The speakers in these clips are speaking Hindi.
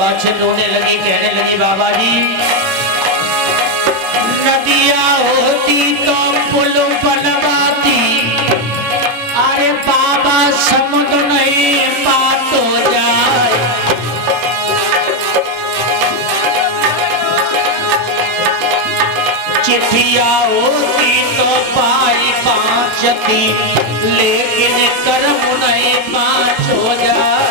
बाछिन रोने लगी, कहने लगी बाबा जी नदिया होती तो पुल बनवाती, अरे बाबा समुद्र नहीं पार हो जाए। चिट्ठिया होती तो पाई बाँचती, लेकिन कर्म नहीं बाँच हो जाए।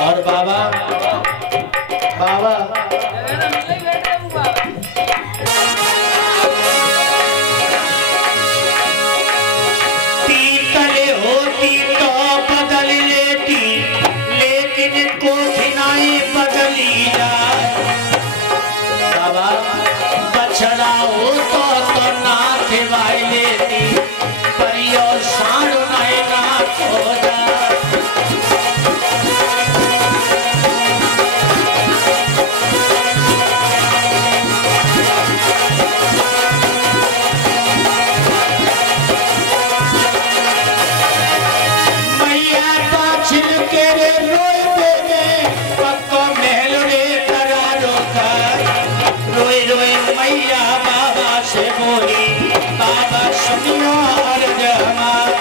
और बाबा बाबा बछड़ा हो तो नाथ भाई लेती, परियो साण नहीं नाथ हो जाए। मैया बाछिन के रे रोए बेबे, पक्को महल रे करारो कर, रोए रोए मैया बाबा से बोली, बाबा सुनियो अर्ज हमार।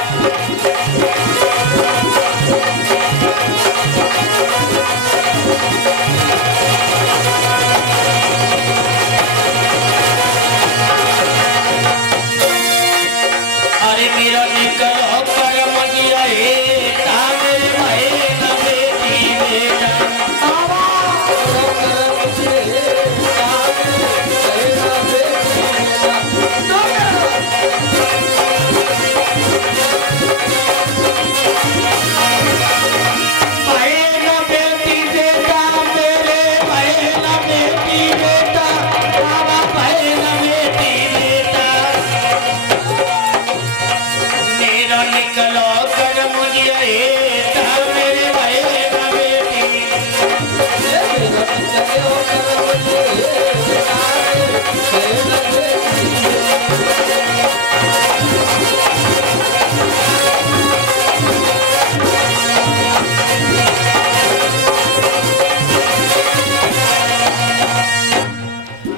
अरे मेरा निकलो कर्म दिया मेरे भाई न बेटी बेटा, निकलो कर्म दिया मेरे भाई न बेटी।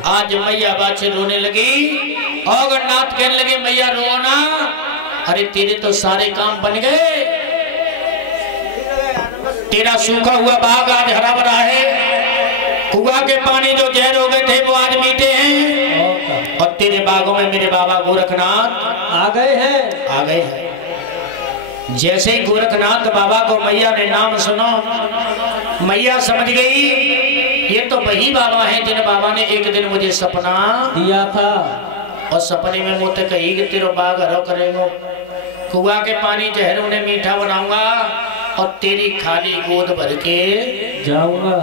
आज मैया बाछिन रोने लगी और नाथ कहने लगे मैया रोना, अरे तेरे तो सारे काम बन गए, तेरा सूखा हुआ बाग आज हरा भरा है, कुआं के पानी जो जहर हो गए थे वो आज मीठे हैं, और तेरे बागों में मेरे बाबा गोरखनाथ आ गए हैं। आ गए हैं। जैसे ही गोरखनाथ बाबा को मैया ने नाम सुनो, मैया समझ गई ये तो वही बाबा हैं जिन बाबा ने एक दिन मुझे सपना दिया था, और सपने में मुझे कही कि तेरा बाग हरो करेंगे, कुआं के पानी जहर उन्हें मीठा बनाऊंगा और तेरी खाली गोद भर के जाऊंगा।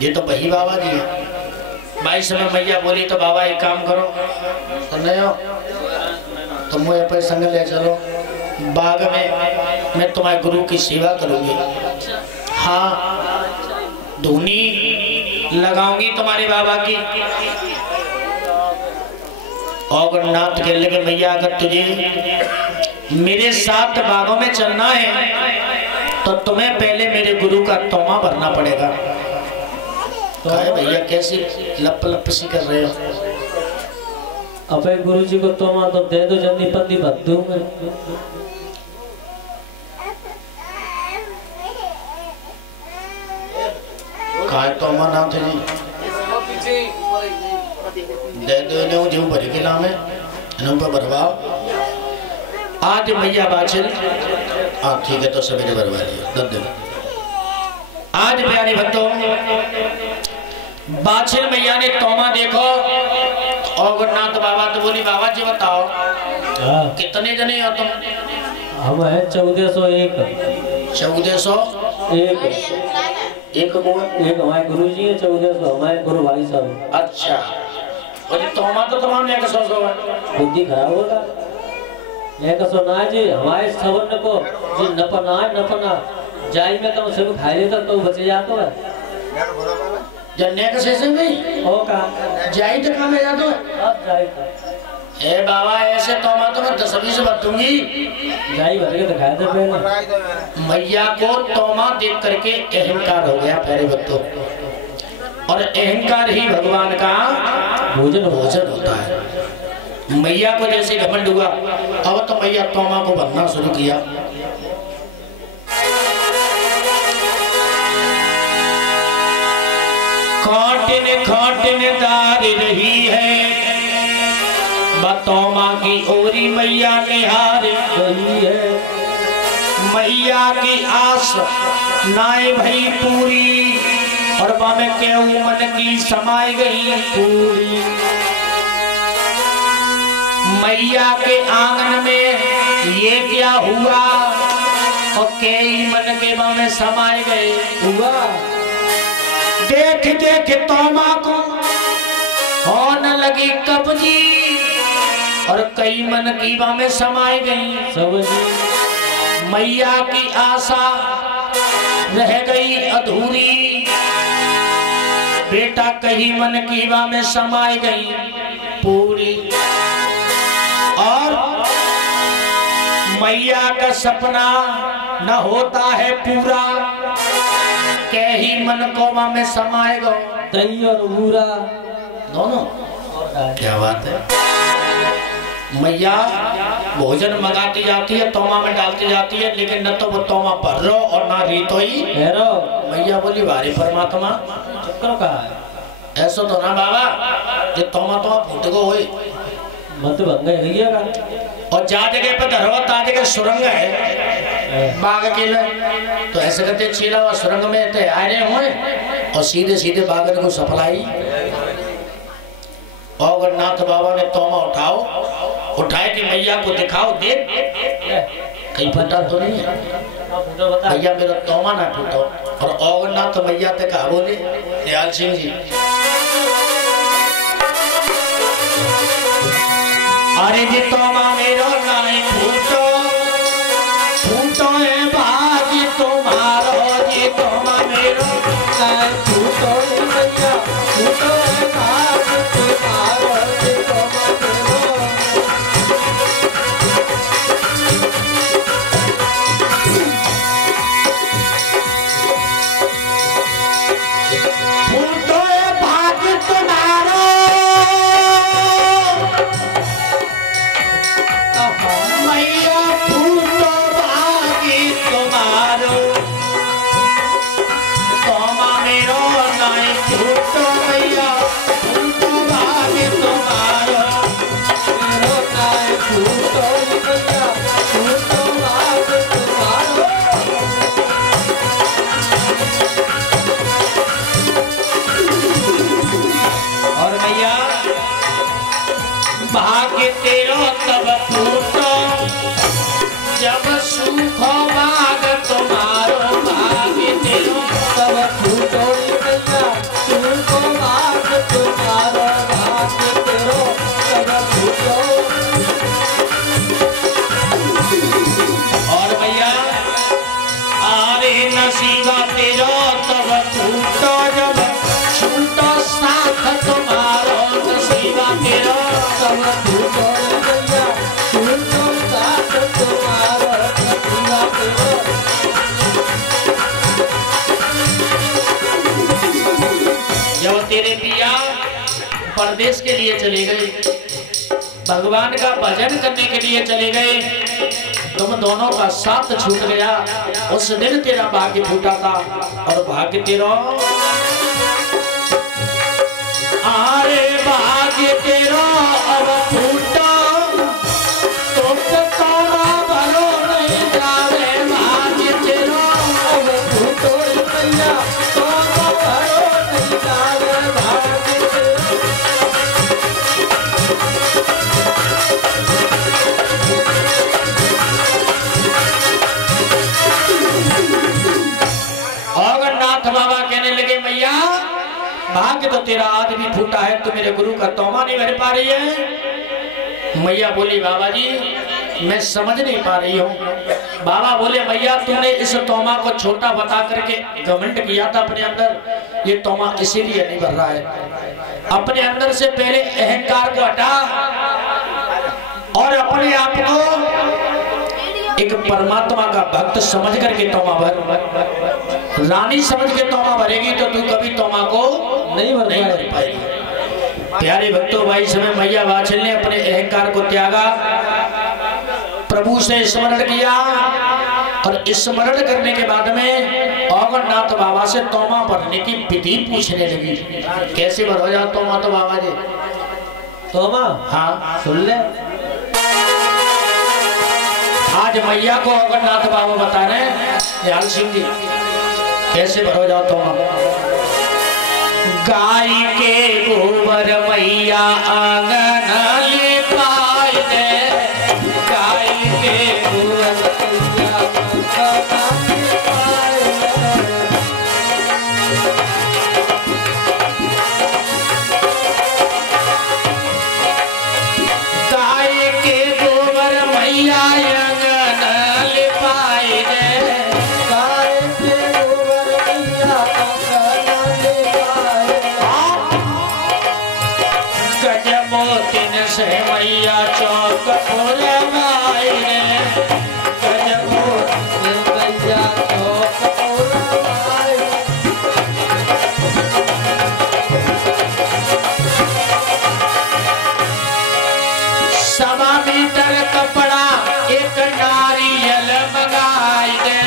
ये तो वही बाबा जी है। भाई समय मैया बोली तो बाबा एक काम करो, सुन रहे हो, तुम मुझे अपने संग ले चलो बाग में, मैं तुम्हारे गुरु की सेवा करूंगी। हाँ धूनी लगाऊंगी तुम्हारे बाबा की। और नाथ कहने लगे मैया अगर तुझे मेरे साथ बागों में चलना है तो तुम्हें पहले मेरे गुरु का तोमा भरना पड़ेगा। तो भैया कैसी लप लप सी कर रहे हो? अबे गुरु जी को तोमा तो दे दो, जल्दी पत्नी भर दूं मैं। काय तोमा नाम थे जी दे दो ने जो भर के नाम है इन्हों पर भरवाओ। आज मैया बाछिन हाँ ठीक है तो सवेरे भरवा लिया 10 दिन। आज प्यारे भक्तों बाछिन मैया ने तोमा देखो और नाथ बाबा तो बोली बाबा जी बताओ कितने जने हो तुम? हम है 1401। 1401 एक हमारे गुरु जी है, 1400 हमारे गुरु भाई साहब। अच्छा और तोमा तो तुम्हारे 100 बुद्धि खराब होगा। 100 ना जी हमारे सवन को जी नपना जाई में तो सब खाई लेता तो बचे जातो है जन्ने का से नहीं ओ का जाई तो काम है जातो है अब जाई तो ए बाबा ऐसे तो मैं 10-20 बात दूंगी जाई भर के दिखाया था पहले मैया को तोमा देख करके अहंकार हो गया पहले बच्चों और अहंकार ही भगवान का भोजन होता है। मैया को जैसे घमंड हुआ अब तो मैया तोमा को बनना शुरू किया। खाटिन दार रही है बतौमा की ओरी मैया निहार रही है। मैया की आस नाय भई पूरी और बामे के मन की समाई गई पूरी। मैया के आंगन में ये क्या हुआ और के मन के बामे समाए गए हुआ। देख देख तोमा को होने लगी कब्जी और कई मन की बामे समाई गई सब्जी। मैया की आशा रह गई अधूरी बेटा कहीं मन की बामे समाई गई पूरी। और मैया का सपना न होता है पूरा के ही मन कोमा में समाएगा दही और बूरा दोनों। क्या बात है। मैया भोजन मंगाती जाती है तोमा में डालती जाती है लेकिन न तो वो तोमा भर रो और ना रीतो ही हेरो। मैया बोली भारी परमात्मा चक्कर का है ऐसा तो ना बाबा जो तोमा फूट गो होई मत भंगे भैया का और जा जगह पे धरवा ता जगह सुरंग है बाग के लिए तो ऐसे करते चीला और सुरंग में थे आए हुए और सीधे सीधे बागन को सफलाई। और नाथ बाबा ने तोमा उठाए कि मैया को दिखाओ देख कहीं फटा तो नहीं है भैया मेरा तोमा ना फूटो। और अवरनाथ तो मैया ते कहा बोले दयाल सिंह जी अरे जी तोमा मेरो नाई फूटो फूटो है भागी तुम्हारो जी तोमा मेरो नाई फूटो मैया फूटो है भागी तुम्हारो जी तोमा मेरो। फूटो है भागी तुम्हारो मैया फूटो भागी तुम्हारो तोमा मेरो नाई फूटो मैया फूटो भागी तुम्हारो मेरो नाई फूटो मैया फूटो भागी तुम्हारो। और मैया भाग्य तेरो तब फूटो जब सूखो भाग तुम्हारो भाग्य तेरो तब फूटो मैया सूखो भाग तुम्हारो भाग्य तेरो तब फूटो। और भैया आरे नसीबा तेरो तब फूटो जब छूटो साथ तुम्हारो नसीबा तेरो तब फूटो मैया छूटो साथ तुम्हारो नसीबा तेरो। जब तेरे पिया परदेश के लिए चले गए भगवान का भजन करने के लिए चले गए तुम दोनों का साथ छूट गया उस दिन तेरा भाग्य फूटा था। और भाग्य तेरा आरे भाग्य तेरा अब फूटा तुम तोरा भलो नहीं जावे भाग्य तेरा अब फूटो मैया तोरा भलो नहीं जावे भाग्य तेरा। और नाथ बाबा कहने लगे मैया भाग्य तो तेरा आज भी फूटा है तो मेरे गुरु का तोमा नहीं भर पा रही है। मैया बोली बाबा जी मैं समझ नहीं पा रही हूँ। बाबा बोले मैया तूने इस तोमा को छोटा बता करके घमंड किया था अपने अंदर, ये तोमा इसीलिए नहीं भर रहा है। अपने अंदर से पहले अहंकार को हटा और अपने आप को एक परमात्मा का भक्त समझ करके तोमा भर। रानी समझ के तोमा भरेगी तो तू कभी तोमा को नहीं भर पाएगी। प्यारे भक्तों, भाई समय मैया वात्सल्य ने अपने अहंकार को त्यागा, प्रभु से स्मरण किया और स्मरण करने के बाद में औगणनाथ बाबा से तोमा भरने की विधि पूछने लगी। कैसे भरो जाओ तोमा? तो बाबा जी तोमा हाँ सुन ले। आज मैया को औगणनाथ बाबा बता रहे हैं दयाल सिंह जी कैसे भरो जाओ तोमा। गाय के गोबर मैया आंगन लिपाए दे, गाय के गोबर मैया आंगन लिपाए दे। गाय के गोबर मैया आंगन लिपाए दे, गाय के गोबर मैया आंगन लिपाए गजमोतिन से मैया चौक फुलवाई रे, गजमोतिन मैया चौक फुलवाई। सवा मीटर कपड़ा एक नारियल मंगाई दे,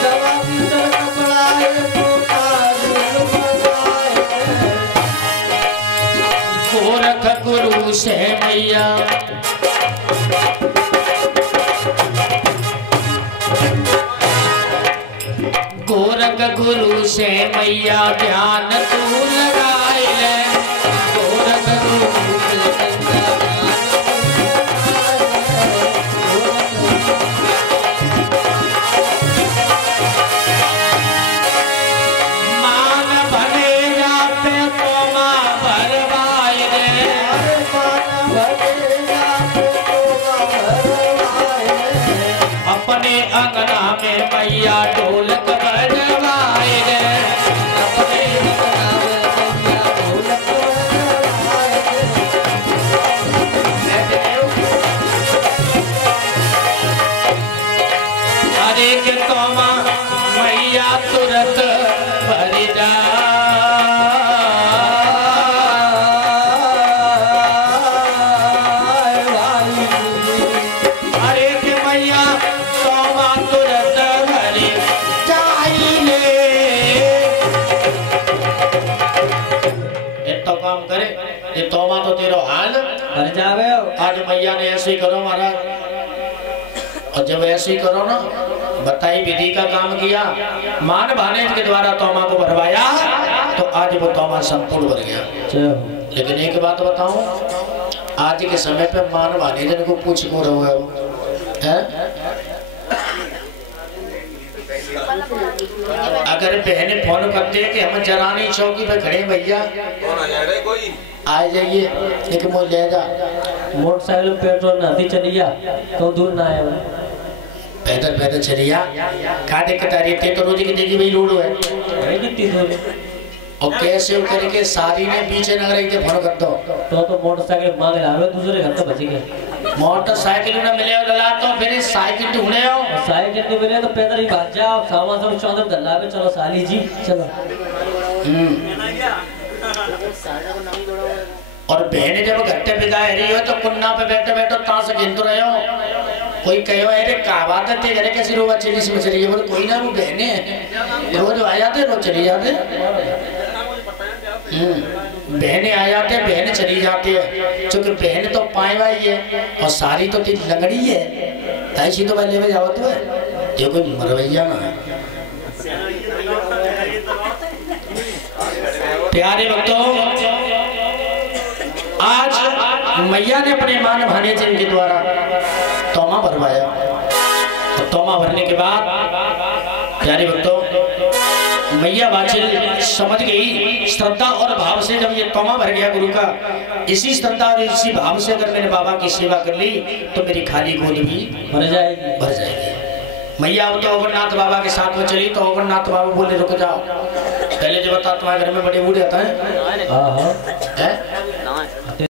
सवा मीटर कपड़ा एक नारियल मंगाई दे। गोरख गुरु से मैया गोरख गुरु से मैया ध्यान तू लगाए ले, गोरख गुरु से मैया मान भले जाते तोमा भरवाए रे, मान भले जाते तोमा भरवाए रे। अपने अंगना में मैया ढोलक बजवाए रे, अपने अंगना में मैया ढोलक बजवाए रे। अरे के तोमा मैया तुरंत भर जा, अरे के मैया तोमा तुरंत भर जाइले। ये तो काम करे, ये तोमा तो तेरो हाल घर जावे हो। आज मैया ने ऐसे ही करो महाराज, और जब ऐसे ही करो ना बताई विधि का काम किया, मान भानेज के द्वारा तोमा को भरवाया तो आज वो तोमा संपूर्ण भर गया। लेकिन एक बात बताऊं, आज के समय पे मान भानेजन को पूछ क्यों रहे हो हैं? अगर बहने फोन करते हैं कि हम जरानी चौकी पे खड़े भैया आ जाइए, लेकिन वो ले जा मोटरसाइकिल पेट्रोल नदी चलिया तो दूर ना आया, पैदल पैदल चलिया का दिक्कत आ रही है? तो रोज की देखी भाई लोड है कितनी दूर और कैसे करके सारी ने पीछे न रही थे फोन कर दो तो मोटरसाइकिल मांग लावे दूसरे घर तो बच गए। मोटरसाइकिल न मिले लला तो फिर साइकिल ढूंढे हो, साइकिल नहीं मिले तो पैदल ही भाग जाओ, सामान सब चौदह गल्ला में। चलो साली जी चलो। और बहने जब घट्टे बिगा रही हो तो कुन्ना पे बैठे बैठो ताश गिनते रहे हो, कोई कहो अरे का बात है तेरे कैसी रोवा चली सी मचली है, बोले कोई ना वो बहने रोज आ जाते रोज चली जाते। बहने आ जाते बहने चली जाती है, क्योंकि बहन तो पाए वाई है और सारी तो तेरी लंगड़ी है, ऐसी तो भाई ले जाओ तो है, ये कोई मरवैया ना है। प्यारे भक्तों, आज मैया ने अपने मान भाने के द्वारा तोमा भरवाया और तोमा भरने के बाद प्यारे भक्तों मैया बाछिल समझ गई श्रद्धा और भाव से। जब ये तोमा भर गया गुरु का, इसी श्रद्धा और इसी भाव से अगर मैंने बाबा की सेवा कर ली तो मेरी खाली गोद भी भर जाएगी। भर जाएगी। मैया अब तो अमरनाथ बाबा के साथ में चली तो अमरनाथ बाबा बोले रुक जाओ, पहले जो बता तुम्हारे घर में बड़े बूढ़े आता है।